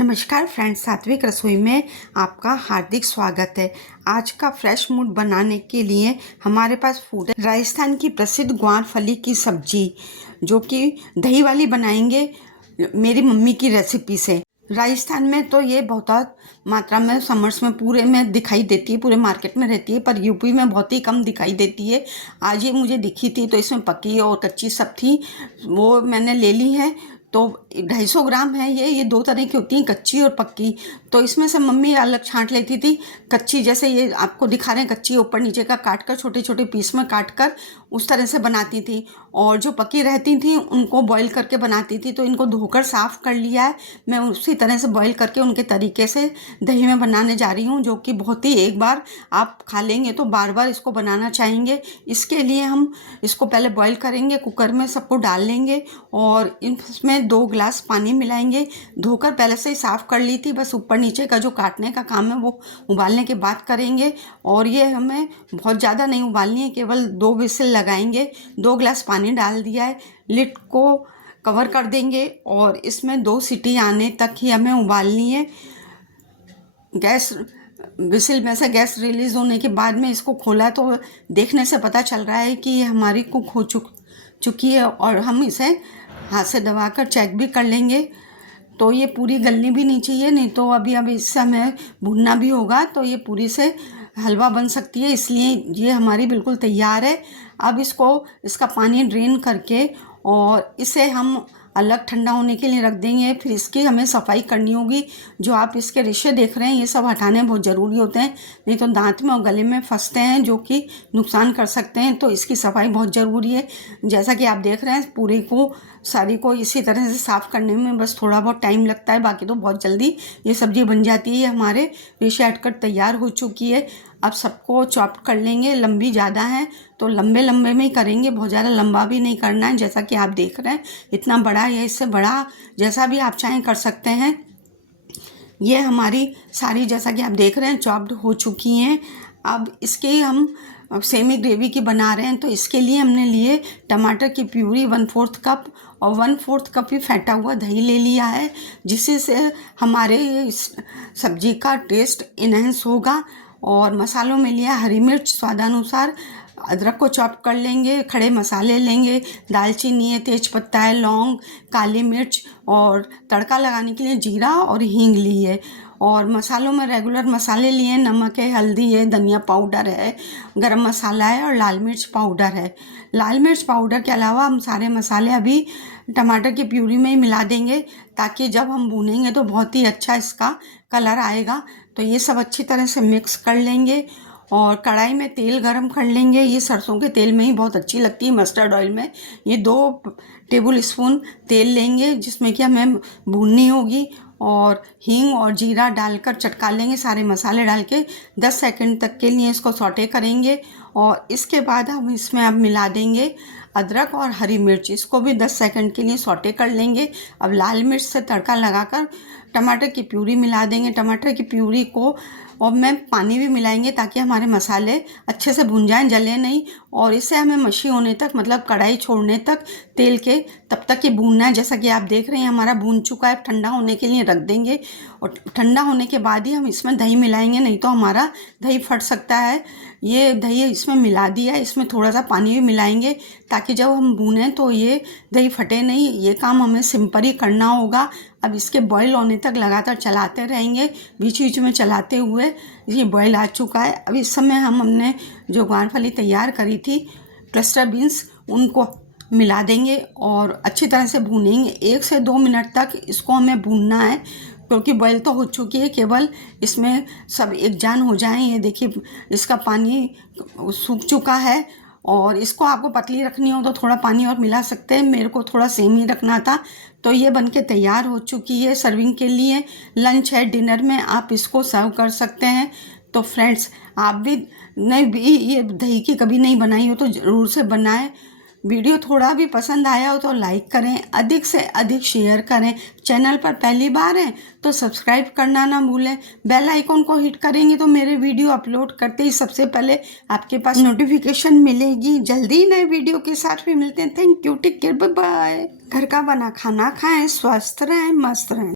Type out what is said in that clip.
नमस्कार फ्रेंड्स, सात्विक रसोई में आपका हार्दिक स्वागत है। आज का फ्रेश मूड बनाने के लिए हमारे पास फूड है राजस्थान की प्रसिद्ध ग्वारफली की सब्जी, जो कि दही वाली बनाएंगे मेरी मम्मी की रेसिपी से। राजस्थान में तो ये बहुत मात्रा में समर्स में पूरे में दिखाई देती है, पूरे मार्केट में रहती है, पर यूपी में बहुत ही कम दिखाई देती है। आज ये मुझे दिखी थी तो इसमें पकी और कच्ची सब थी, वो मैंने ले ली है। तो 250 ग्राम है ये दो तरह की होती हैं, कच्ची और पक्की। तो इसमें से मम्मी अलग छांट लेती थी। कच्ची जैसे ये आपको दिखा रहे हैं, कच्ची ऊपर नीचे का काट कर छोटे छोटे पीस में काट कर उस तरह से बनाती थी, और जो पकी रहती थी उनको बॉईल करके बनाती थी। तो इनको धोकर साफ़ कर लिया है, मैं उसी तरह से बॉईल करके उनके तरीके से दही में बनाने जा रही हूँ, जो कि बहुत ही, एक बार आप खा लेंगे तो बार बार इसको बनाना चाहेंगे। इसके लिए हम इसको पहले बॉईल करेंगे, कुकर में सबको डाल लेंगे और इसमें 2 गिलास पानी मिलाएंगे। धोकर पहले से ही साफ़ कर ली थी, बस ऊपर नीचे का जो काटने का काम है वो उबालने के बाद करेंगे। और ये हमें बहुत ज़्यादा नहीं उबालनी है, केवल 2 विसिल लगाएंगे। 2 गिलास पानी डाल दिया है, लिड को कवर कर देंगे और इसमें 2 सीटी आने तक ही हमें उबालनी है। गैस विसिल में से गैस रिलीज़ होने के बाद में इसको खोला तो देखने से पता चल रहा है कि ये हमारी कुक हो चुकी है, और हम इसे हाथ से दबाकर चेक भी कर लेंगे। तो ये पूरी गलनी भी नहीं चाहिए, नहीं तो अभी इससे हमें भुनना भी होगा, तो ये पूरी से हलवा बन सकती है, इसलिए ये हमारी बिल्कुल तैयार है। अब इसका पानी ड्रेन करके और इसे हम अलग ठंडा होने के लिए रख देंगे। फिर इसकी हमें सफाई करनी होगी। जो आप इसके रेशे देख रहे हैं, ये सब हटाने बहुत ज़रूरी होते हैं, नहीं तो दांत में और गले में फंसते हैं, जो कि नुकसान कर सकते हैं। तो इसकी सफाई बहुत ज़रूरी है। जैसा कि आप देख रहे हैं, पूरी को सारी को इसी तरह से साफ़ करने में बस थोड़ा बहुत टाइम लगता है, बाकी तो बहुत जल्दी ये सब्ज़ी बन जाती है। हमारे रेशे हटकर तैयार हो चुकी है। अब सबको चॉप कर लेंगे। लंबी ज़्यादा है तो लंबे लंबे में ही करेंगे, बहुत ज़्यादा लंबा भी नहीं करना है। जैसा कि आप देख रहे हैं, इतना बड़ा या इससे बड़ा जैसा भी आप चाहें कर सकते हैं। ये हमारी सारी, जैसा कि आप देख रहे हैं, चॉप्ड हो चुकी हैं। अब इसके हम सेमी ग्रेवी की बना रहे हैं, तो इसके लिए हमने लिए टमाटर की प्यूरी 1/4 कप और 1/4 कप ही फेंटा हुआ दही ले लिया है, जिससे से हमारे इस सब्जी का टेस्ट इन्हेंस होगा। और मसालों में लिया हरी मिर्च स्वादानुसार, अदरक को चॉप कर लेंगे, खड़े मसाले लेंगे, दालचीनी है, तेज़पत्ता है, लौंग, काली मिर्च, और तड़का लगाने के लिए जीरा और हींग ली है। और मसालों में रेगुलर मसाले लिए, नमक है, हल्दी है, धनिया पाउडर है, गरम मसाला है और लाल मिर्च पाउडर है। लाल मिर्च पाउडर के अलावा हम सारे मसाले अभी टमाटर की प्यूरी में ही मिला देंगे, ताकि जब हम भूनेंगे तो बहुत ही अच्छा इसका कलर आएगा। तो ये सब अच्छी तरह से मिक्स कर लेंगे और कढ़ाई में तेल गरम कर लेंगे। ये सरसों के तेल में ही बहुत अच्छी लगती है, मस्टर्ड ऑयल में। ये 2 टेबल स्पून तेल लेंगे, जिसमें कि हमें भूननी होगी, और हींग और जीरा डालकर चटका लेंगे। सारे मसाले डाल के 10 सेकंड तक के लिए इसको सौटे करेंगे। और इसके बाद हम इसमें अब मिला देंगे अदरक और हरी मिर्च, इसको भी 10 सेकंड के लिए सौटे कर लेंगे। अब लाल मिर्च से तड़का लगाकर टमाटर की प्यूरी मिला देंगे। टमाटर की प्यूरी को और में पानी भी मिलाएंगे, ताकि हमारे मसाले अच्छे से भुन जाएं, जले नहीं। और इसे हमें मशी होने तक, मतलब कढ़ाई छोड़ने तक तेल के, तब तक ये भूनना है। जैसा कि आप देख रहे हैं, हमारा भून चुका है। ठंडा होने के लिए रख देंगे, और ठंडा होने के बाद ही हम इसमें दही मिलाएंगे, नहीं तो हमारा दही फट सकता है। ये दही इसमें मिला दिया है, इसमें थोड़ा सा पानी भी मिलाएंगे, ताकि जब हम भूनें तो ये दही फटे नहीं। ये काम हमें सिंपल ही करना होगा। अब इसके बॉईल होने तक लगातार चलाते रहेंगे, बीच बीच में चलाते हुए। ये बॉईल आ चुका है। अब इस समय हमने जो ग्वारफली तैयार करी थी, क्लस्टर बीन्स, उनको मिला देंगे और अच्छी तरह से भूनेंगे। 1 से 2 मिनट तक इसको हमें भूनना है, क्योंकि बॉईल तो हो चुकी है, केवल इसमें सब एक जान हो जाए। ये देखिए, इसका पानी सूख चुका है। और इसको आपको पतली रखनी हो तो थोड़ा पानी और मिला सकते हैं, मेरे को थोड़ा सेम ही रखना था। तो ये बनके तैयार हो चुकी है सर्विंग के लिए। लंच है, डिनर में आप इसको सर्व कर सकते हैं। तो फ्रेंड्स, आप भी ये दही की कभी नहीं बनाई हो तो ज़रूर से बनाएं। वीडियो थोड़ा भी पसंद आया हो तो लाइक करें, अधिक से अधिक शेयर करें। चैनल पर पहली बार हैं तो सब्सक्राइब करना ना भूलें। बेल आइकॉन को हिट करेंगे तो मेरे वीडियो अपलोड करते ही सबसे पहले आपके पास नोटिफिकेशन मिलेगी। जल्दी नए वीडियो के साथ भी मिलते हैं। Thank you, take care, bye bye. घर का बना खाना खाएं, स्वस्थ रहें, मस्त रहें।